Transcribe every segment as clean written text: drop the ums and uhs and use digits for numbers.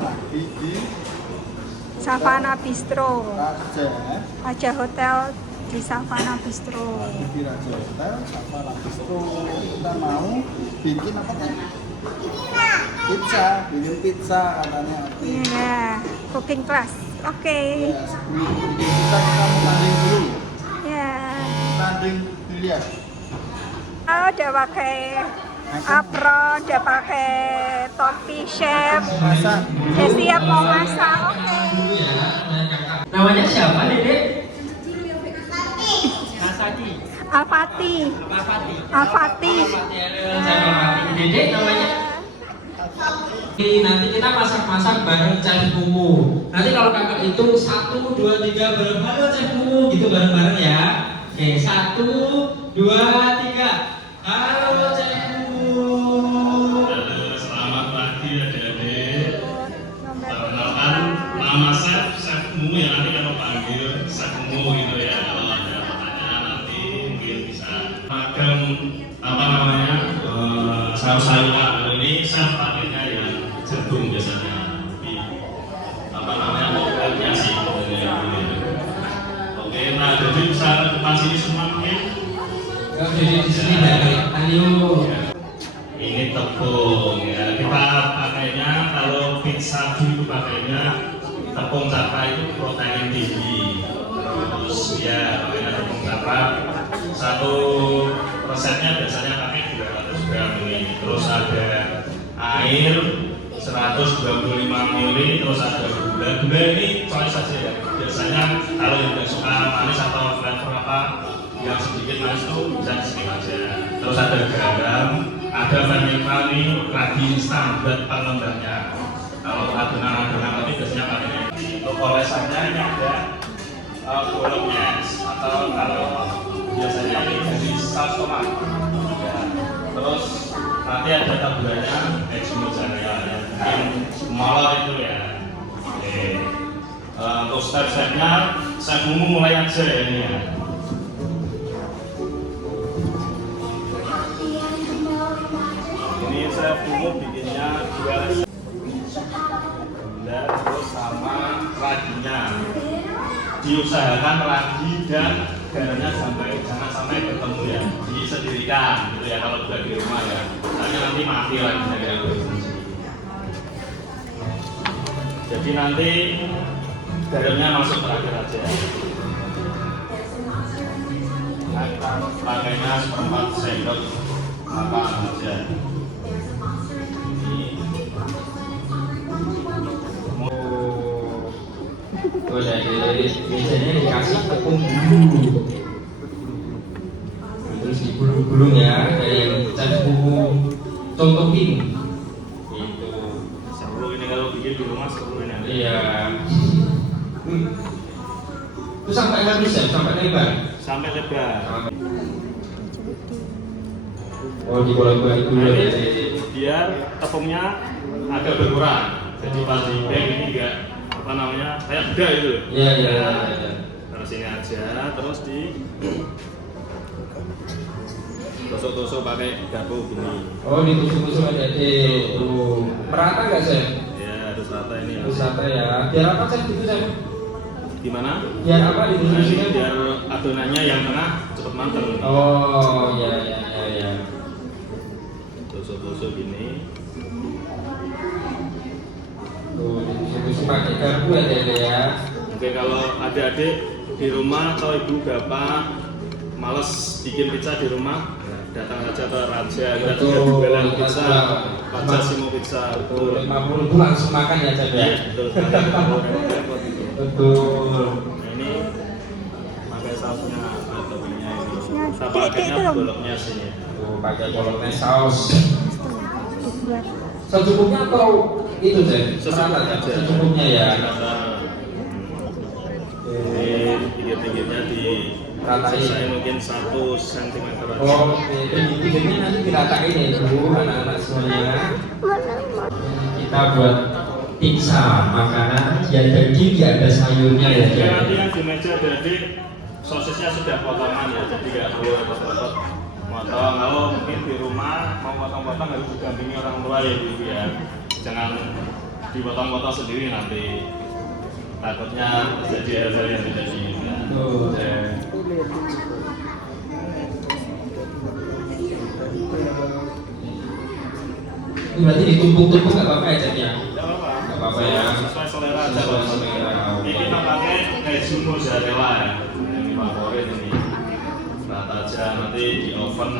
lagi di Savana Bistro. Raja Hotel di Savana Bistro. lagi di Raja Hotel Savana Bistro. Kita mau bikin apa teh? Bikin pizza katanya. Iya, cooking class. Oke. Ya, sebelum bikin pizza kita mau tanding dulu. Ya. Tanding biliar. Oh, udah pakai apron, udah pakai topi chef. Masak. Udah siap mau masak. Oke. Namanya siapa, Dedek? Alfati. Alfati. Dedek namanya. Nanti kita masak-masak bareng Chef Mumu. Nanti kalau kakak hitung 1, 2, 3 bareng, halo Chef Mumu, gitu bareng-bareng ya. Oke, 1, 2, 3. Halo Chef Mumu. Selamat pagi adik-adik. Perkenalkan, nama Chef Mumu ya, nanti kalau panggil Chef Mumu gitu ya. Kalau ada pertanyaan nanti mungkin bisa makan apa namanya sayur-sayuran. Kalau ini chef pakainya ya jagung biasanya. Tapi apa namanya modelnya sih modelnya. Oke, nah jadi bisa ke depan sini semua mungkin. Kau jadi di sini dari Ayo. Ini tepung ya, kita pakainya kalau pizza itu pakainya tepung cakra itu protein tinggi. Terus ya pakainya tepung cakra, satu resepnya biasanya pakai 200 gram ini. Terus ada air 125 ml, terus ada gula. Gula ini choice saja ya. Biasanya kalau yang tidak suka manis atau flavor apa yang sedikit manis itu bisa di skip aja. Terus ada garam, ada vanilla ini lagi instan buat pengembangnya. Kalau adonan-adonan nanti biasanya pakai ini. Untuk olesannya ini ada bolognese atau kalau biasanya ini jadi saus tomat. Ya. Terus nanti ada taburannya ex mozzarella yang molor itu ya. Oke. Untuk step-stepnya Chef Mumu mulai aja ya ini ya. Ini Chef Mumu bikinnya 2 gula terus sama raginya. Diusahakan ragi dan garamnya jangan sampai ketemu ya. Disendirikan gitu ya kalau buat di rumah ya. Soalnya nanti mati raginya kalau jadi nanti garamnya masuk terakhir aja. Nah, kita pakainya 1/4 sendok makan aja. Oh, jadi biasanya dikasih tepung dulu. Terus digulung-gulung ya, kayak yang Chef Mumu contohin. Gitu. Seru ini kalau bikin di rumah seru ini. Iya. Itu sampai habis ya, sampai lebar. Sampai lebar. Oh, dibolak-balik dulu ya. Biar tepungnya agak berkurang. Jadi pas di bag ini enggak apa namanya kayak beda itu. Iya. Terus ini aja, terus di tusuk-tusuk pakai garpu gini. Oh, ditusuk-tusuk aja deh. Oh, merata nggak Chef? Ya harus rata ini. Terus apa ya? Biar apa Chef gitu Chef? Gimana? Biar apa Nah, ini ditusuk-tusuknya? biar adonannya yang tengah cepet mateng. Oh, ya. Tusuk-tusuk gini. Tuh, ditusuk-tusuk pakai garpu ya Dede ya. Oke, kalau adik-adik di rumah atau ibu bapak males bikin pizza di rumah, datang aja ke Raja. Kita juga jualan pizza, Raja Simo Pizza. Betul, 50.000 langsung makan ya Chef ya. Iya, betul. Betul. Nah, ini pakai sausnya atau ini. Sausnya Kita kayak pakainya gitu. boloknya sini. Tuh, pakai bolognese saus. Dibuat. Secukupnya atau itu Chef? Secukupnya Merata, aja. secukupnya ya. Ini pinggir-pinggirnya di Ratain. sisain mungkin 1 cm aja. Oh, oke. Pinggir-pinggirnya nanti diratain ya dulu anak-anak semuanya. Kita buat pizza makanan ya daging ya ada sayurnya ya. Ya, nanti yang di meja adik sosisnya sudah potongan ya, jadi nggak perlu repot-repot motong. Kalau mungkin di rumah mau potong-potong harus didampingi orang tua ya ibu ya. Jangan dipotong-potong sendiri nanti. Takutnya terjadi hal-hal yang tidak diinginkan. Itu berarti ditumpuk-tumpuk nggak apa-apa ya Cep ya? Tidak apa-apa. Nggak apa-apa ya. Sesuai selera aja. Sesuai selera. Ini kita pakai keju mozzarella ya. Ini favorit ini. Rata aja nanti di oven.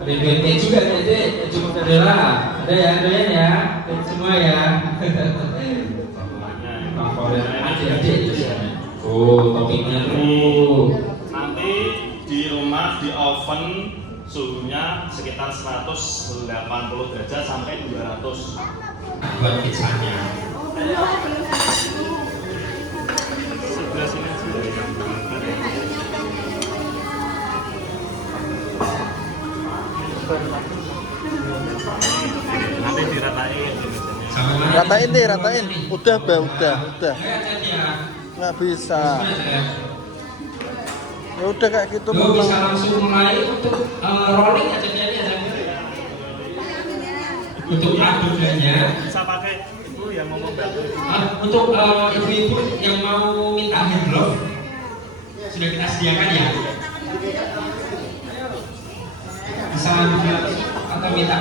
Ada yang keju kan ya Cep? Keju mozzarella. Ada ya, doyan ya? Semua ya. Favorit adik-adik itu ya. Oh, toppingnya tuh. Nanti di rumah di oven suhunya sekitar 180 derajat sampai 200. Buat pizzanya. Sebelah sini nanti diratain. Ratain deh, ratain. Udah, Bah, udah. Ya, Cep ya. Nggak bisa. Ya udah kayak gitu. Lo bisa langsung mulai untuk rolling ya Cep ya, Cep. Untuk adonannya. Bisa pakai itu yang mau membantu. Untuk ibu-ibu yang mau minta hand glove sudah kita sediakan ya. Bisa juga atau minta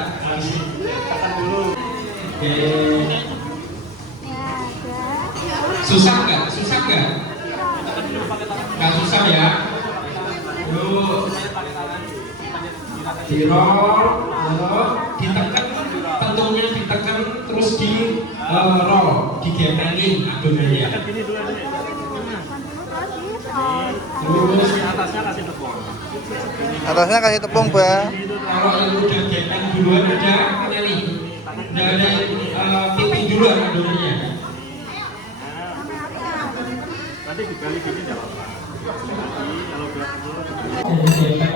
Dulu. Oke. Susah nggak? Susah nggak? Nggak susah ya. Yuk. Di roll, ditekan, tentunya ditekan terus di roll, digepengin adonannya. Terus Atasnya kasih tepung. Atasnya kasih tepung, Bah. kalau yang udah gepeng duluan ada apa nih? Udah ada pipi duluan adonannya. Nanti dibalik gini nggak apa-apa. Kalau berat Jadi gepeng,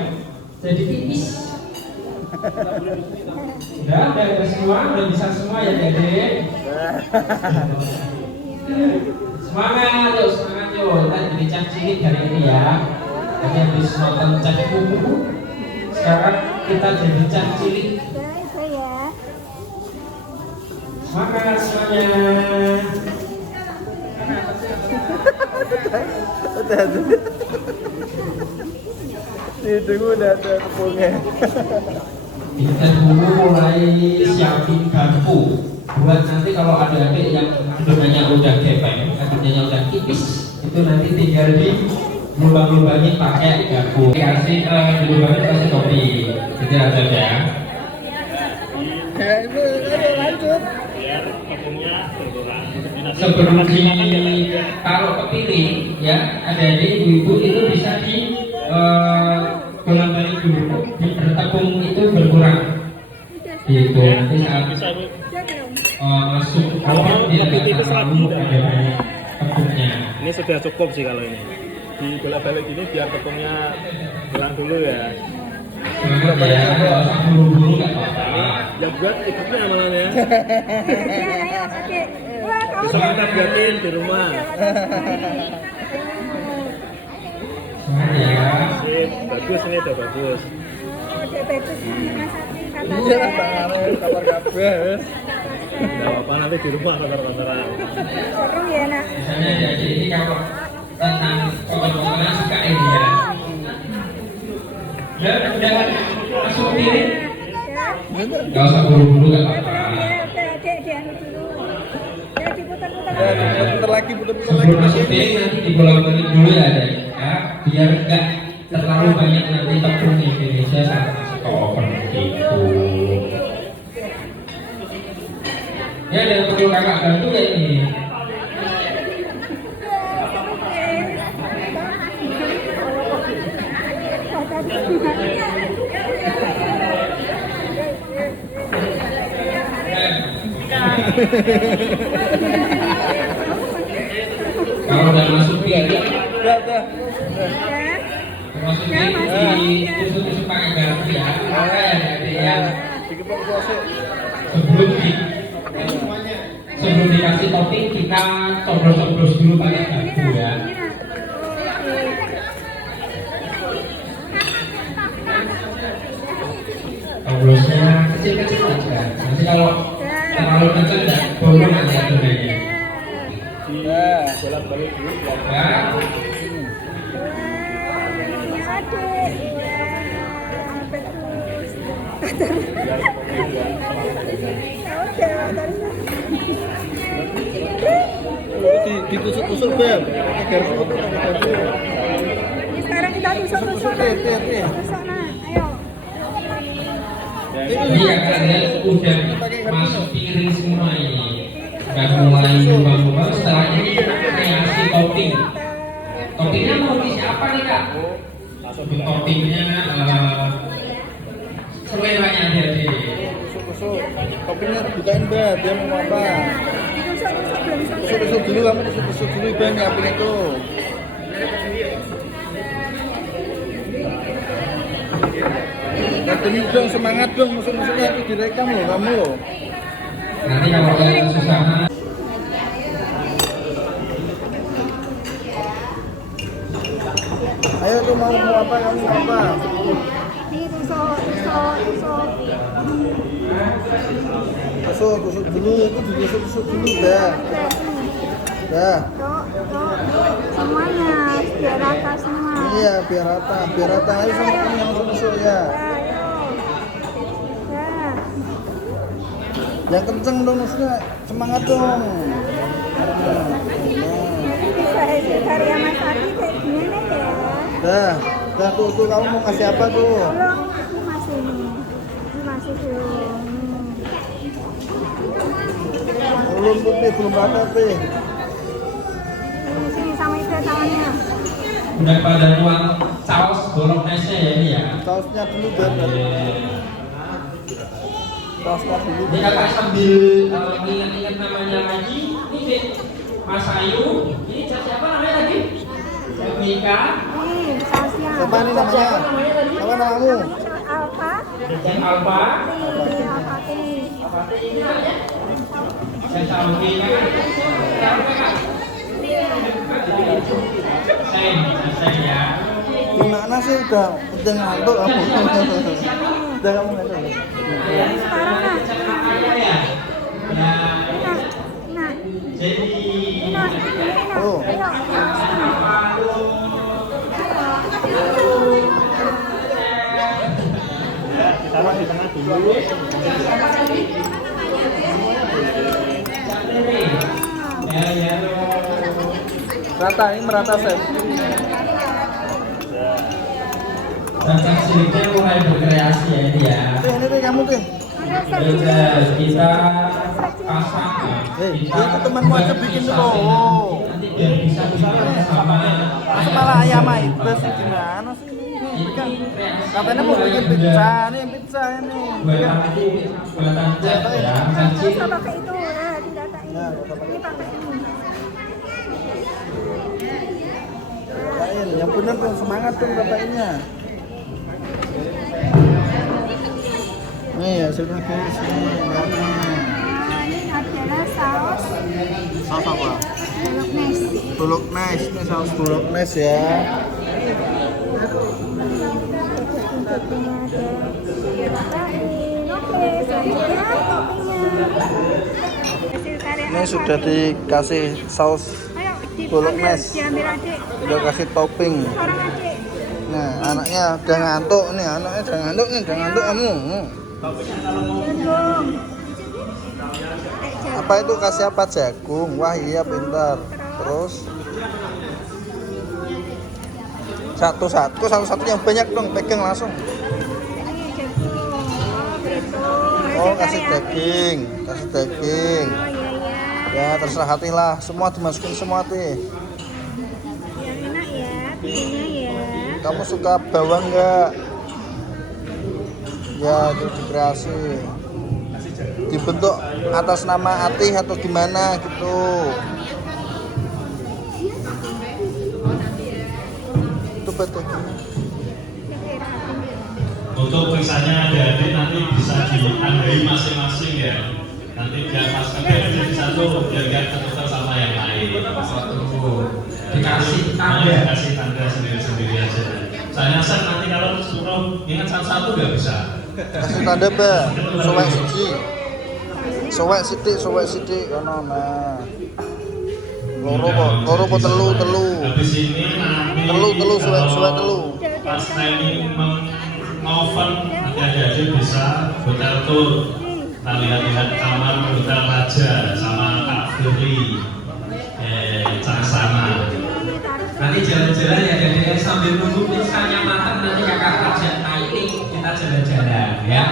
jadi tipis. Udah semua, udah bisa semua ya Dede. Semangat yuk, semangat yuk. Kita jadi cap cilik hari ini ya. Tadi habis nonton cap kuku. Sekarang kita jadi cap cilik. Semangat semuanya. Udah. Itu udah ada tepungnya. Kita dulu mulai siapin bangku buat nanti kalau adik-adik yang adonannya udah gepeng, adonannya udah tipis, itu nanti tinggal di lubang-lubangin pakai garpu. Kasih dilubangin kasih topi, gitu aja ya. Ya itu, ayo lanjut. biar tepungnya berkurang. Sebelum ditaruh ke piring, ya adik-adik ibu-ibu itu bisa di bolak-balik dulu biar tepung itu berkurang. Gitu nanti saat masuk oven dia akan terlalu ada banyak tepungnya. Ini sudah cukup sih kalau ini. Di bolak-balik ini biar tepungnya hilang dulu ya. Semangat ya, kalau usah buru-buru nggak apa-apa. Yang buat ibunya malah ya. Wah, Semangat buatin di rumah. Semangat ya. Sip, bagus ini udah bagus. Iya, tangannya kabar kabeh. Nggak apa-apa nanti di rumah kotor-kotoran. seru ya nak. Misalnya jadi ini kalau tentang kotor-kotoran suka ini ya. Udah masuk piring. Nggak usah buru-buru nggak apa-apa. Putar lagi, putar lagi. Sebelum masuk piring nanti dibolak-balik dulu ya ada ya, biar nggak terlalu banyak nanti tepung Indonesia saat masuk ke oven gitu. Ya ada yang perlu kakak bantu ya ini. Kalau udah masuk piring, masuk piring ditusuk-tusuk pakai garpu ya. Maka ya ada yang sebelum dikasih topping kita coblos-coblos dulu pakai garpu ya. Coblosnya kecil-kecil aja. Nanti kalau terlalu kencang dan bolong aja tunganya. Nah, bolak balik dulu. Ya. Ini adik. Bagus. Ditusuk-tusuk Beb. Garis foto Ini sekarang kita tusuk-tusuk. Tusuk nah, ayo. Iya kalian udah masuk piring semua ini. Udah mulai lubang-lubang. Setelah ini kreasi topping. Toppingnya mau diisi apa nih kak? Toppingnya seleranya adik-adik. tusuk. Toppingnya dibukain Beb, dia mau apa? Tusuk-tusuk belum selesai. Tusuk-tusuk dulu, kamu tusuk-tusuk dulu Beb, nyiapin itu. Katanya dong, semangat dong, musuh-musuhnya itu direkam loh kamu loh. Nanti kalau kalian kesusahan. Ayo tuh mau apa, kamu mau apa? Ini tusuk. Tusuk dulu, itu ditusuk-tusuk dulu Beb. Dah. Tuh. Semuanya biar rata semua. Iya, biar rata. Ayo sama kamu yang tusuk ya. Ya. Yang kenceng dong nusuknya, semangat dong. Bisa hasil karya Mas Adi kayak gimana ya? Dah tuh kamu mau kasih apa tuh? Belum, ini masih belum. Belum putih, belum rata teh. Sini sama itu tangannya. Udah pada nuang saus bolognese ya ini ya. Sausnya dulu Beb. Sausnya dulu. Ini kakak sambil ingat-ingat namanya lagi. Ini Mas Ayu. Ini siapa namanya tadi? Mika. Nih, sausnya. Siapa nih namanya? Apa namamu? Alfa. Yang Alfa. Nih, Alfa ini. Saya tahu Mika kan. Saya ya. Gimana sih udah ngantuk kamu? Udah kamu ngantuk. Sekarang nak. Ya. Nah. Jadi Oh. Ayo. Taruh di tengah dulu. ya. Rata, ini merata Chef. Dan selanjutnya mulai berkreasi ya ini ya. Ini kamu tuh. Kita pasang. Itu temanmu aja bikin dulu. Nanti biar bisa sama. Masa malah ayam itu sih gimana sih? Katanya mau bikin pizza, nih pizza ini. Buatan cat ya. Nggak usah pakai itu, didatain. Ini pakai ini. Ratain, yang bener dong, semangat dong bapaknya. Nih hasilnya guys, ini. Ini adalah saus Saus apa? bolognese. Bolognese, ini saus bolognese ya. Oke, selanjutnya toppingnya. Ini sudah dikasih saus bolognese. Diambil adik. Udah kasih topping. Sekarang adik. Nah, anaknya udah ngantuk nih, anaknya udah ngantuk kamu. Jagung. Apa itu kasih apa jagung? Wah iya pintar. Terus satu-satu yang banyak dong, pegang langsung. Ini jagung. Oh, gitu. Oh kasih daging. Oh, iya, iya. Ya terserah hati lah, semua dimasukin semua teh. Yang enak ya, bikinnya ya. Kamu suka bawang nggak? Ya itu dikreasi. Dibentuk atas nama Atih atau gimana gitu. Itu betul. Untuk tulisannya adik-adik nanti bisa ditandai masing-masing ya. Nanti biar pas jadi satu, biar nggak ketukar sama yang lain. Dikasih Nah, tanda. dikasih tanda sendiri-sendiri aja. Saya nyasar nanti kalau suruh ingat satu-satu nggak bisa. Kasih tanda Mbak, soalnya siji. Sowek sithik kono nah. Loro po telu. Habis ini nanti Telu suwek telu. pas timing ngoven nanti adik-adik bisa hotel tour. Kita lihat-lihat kamar hotel Raja sama Kak Firly Caksana. Nanti jalan-jalan ya jadi sambil nunggu misalnya matang nanti kakak ajak naik kita jalan-jalan ya.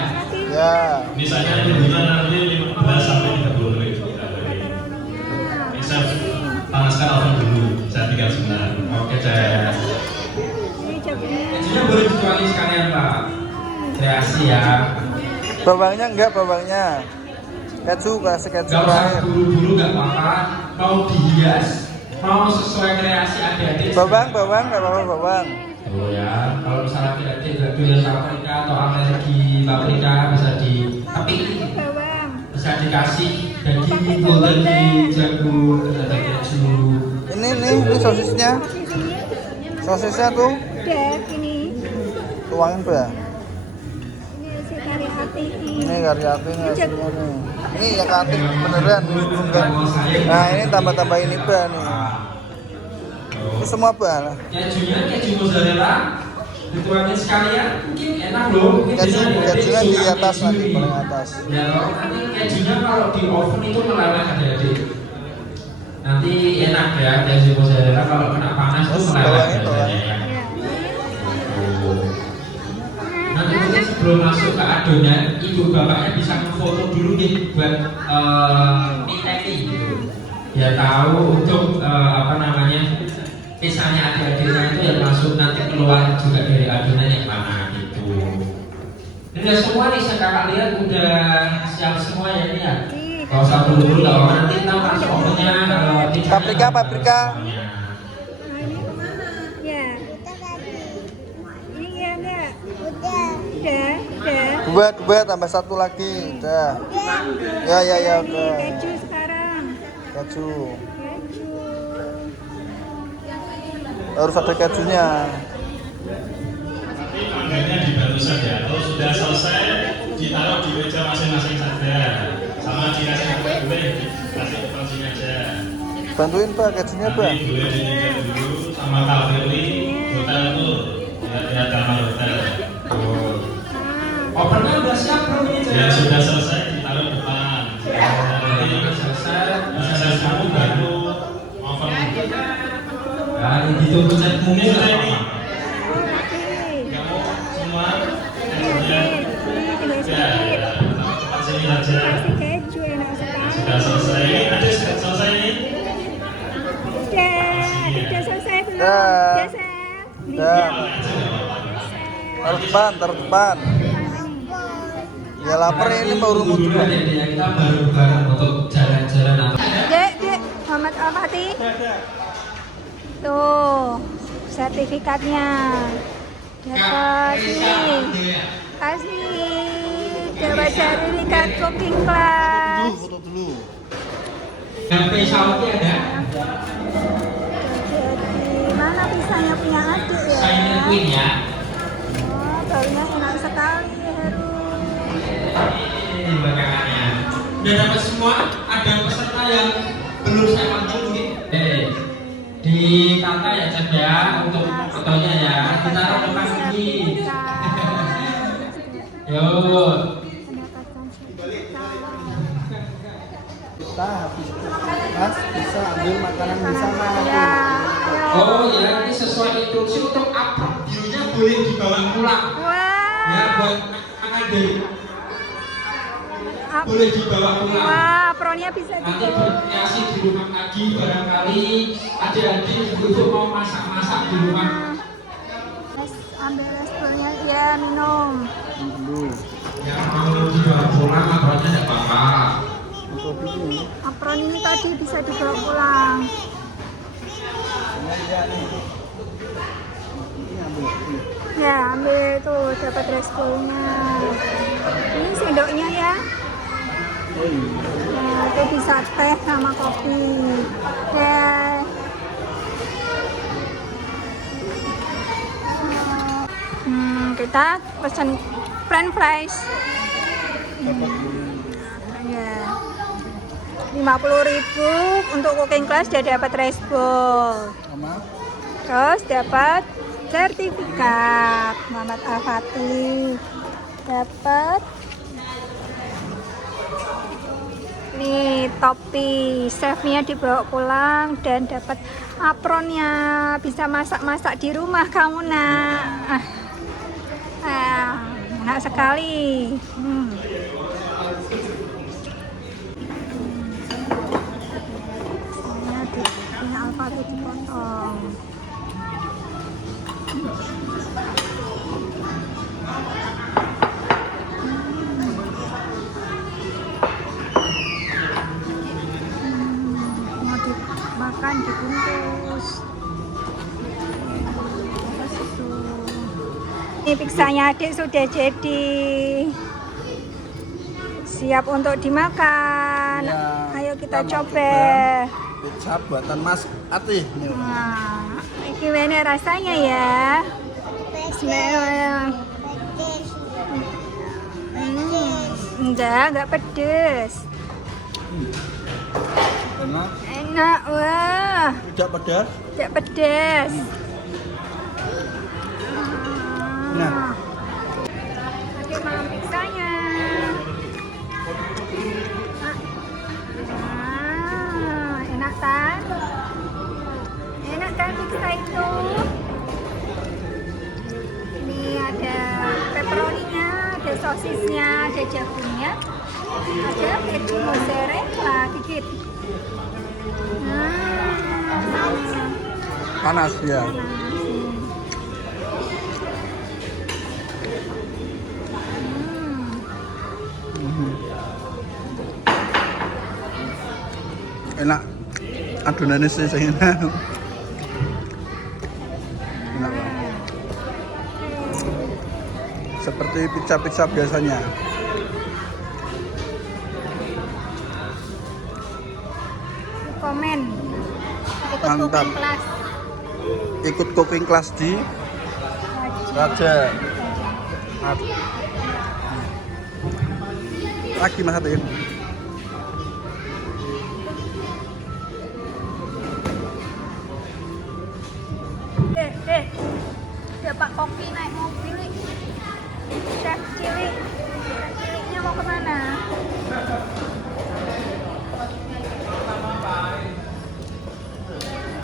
Ya. Misalnya tunggunya nanti 15 sampai 30 menit. Bisa panaskan oven dulu, saya tinggal sebentar. Oke deh. Kejunya boleh dituangin sekalian Pak. Kreasi ya. Bawangnya enggak bawangnya. Keju kasih keju Gak usah terakhir. buru-buru gak apa-apa. Mau dihias, mau sesuai kreasi adik-adik. Bawang enggak apa-apa bawang. Oh ya, kalau misalnya adik-adik gak doyan paprika atau alergi paprika bisa dipilih. Bawang. Bisa dikasih daging golden di jagung ada keju. Ini sosisnya. Sosisnya tuh Dek ini. tuangin Mbak. Ini si kari hati ini. Ini karyatinnya semua nih. Ini yang kantin beneran enggak. Nah, ini tambah-tambah ini Mbak nih. Ini semua Mbak. Kejunya keju mozzarella dituangin sekalian mungkin enak loh. Mungkin Kejunya di atas nanti paling atas. Ya loh, nanti kejunya kalau di oven itu meleleh adik-adik. Nanti enak ya keju mozzarella kalau kena panas itu Terus meleleh bawangnya biasanya ya. Ya. Nanti mungkin sebelum masuk ke adonan, ibu bapaknya bisa memfoto dulu nih buat niteni gitu. Ya tahu untuk apa namanya kisahnya adik-adiknya itu yang masuk nanti keluar juga dari adonan yang mana gitu. Ini udah semua nih sekarang lihat udah siap semua ya ini ya. Kalau usah buru-buru lah orang nanti kita masuk ovennya Paprika. Ya. Ini ya enggak? Udah. Dua tambah satu lagi. Udah. Ya Ini udah. keju sekarang. Keju. Keju. Harus ada kejunya. Nanti panggilnya dibantu saja. Kalau sudah selesai, ditaruh di meja masing-masing saja. Sama dikasih boleh dikasih porsinya aja. Bantuin Pak kejunya Pak. Nanti boleh ditinggal dulu sama Kak Firly hotel tour. Lihat kamar hotel. ovennya udah siap belum ini? Ya sudah selesai ditaruh depan. Nanti udah selesai bisa Saya satu satu baru oven. Nah, ini ditunggu cek Ini mungkin sudah lah ini. Oke. Kamu semua Oke. kejunya Tinggal ya sedikit. tempat sini aja. Kasih keju enak sekali. Sudah selesai. Ada sudah selesai ini. Udah selesai belum? Dah. Udah Seth? Dah. Taruh depan. Ya lapar ini baru mau dulu aja deh, kita bareng-bareng untuk jalan-jalan atau Dek, Muhammad Al-Fatih. Tuh, sertifikatnya. Dapat nih. Kasih. Dapat sertifikat cooking class. Foto dulu. yang pesawatnya ada Jadi, mana pisangnya punya adik ya? China Queen ya. Oh, baunya enak sekali, Heru. Ini belakangannya udah dapat semua. Ada peserta yang belum saya panggil mungkin ditata ya Cep ya untuk fotonya ya. Kita depan ini. Yo. Mendapatkan sertifikat. Kita habis Mas bisa ambil makanan di sana. Ya, Oh ya, ini sesuai instruksi untuk upload videonya boleh dibawa pulang. Ya Wah. buat mengadil boleh dibawa pulang. Wah, pronya bisa Nanti dibawa. berkreasi di rumah lagi barangkali adik-adik untuk mau masak-masak di rumah. Ambil responnya, ya minum. Dulu. Yang mau dibawa pulang apronnya tidak apa-apa. Apron ini tadi bisa dibawa pulang. Ya, ambil tuh dapat responnya. Ini sendoknya ya. Nah, itu bisa teh sama kopi. Ya. Kita pesan french fries. Ya. 50.000 untuk cooking class dia dapat rice bowl. Sama. Terus dapat sertifikat. Muhammad Al-Fatih dapat nih topi, chefnya dibawa pulang dan dapat apronnya. Bisa masak-masak di rumah kamu nak. Enak sekali. Ini Al-Fatih dipotong. Mau dimakan dibungkus. Ini pizzanya adik sudah jadi, siap untuk dimakan. Ya, Ayo kita mau coba. Pizza buatan Mas Ati. Nah, ini gimana rasanya ya? Bismillah. Enggak pedes. Enak, Enak, wah. tidak pedas. Tidak pedes. Nah. Oke, makan pizzanya. Enak kan? Enak kan pizza itu? Ini ada pepperoninya, ada sosisnya, ada jagungnya, ada keju mozzarella dikit. Panas ya. Enak. Adonannya sih saya enak. Enak banget. Seperti pizza-pizza biasanya. Komen. Ikut Mantap. cooking class. Ikut cooking class di Raja. Lagi Mas Atin. Ya Pak Koki naik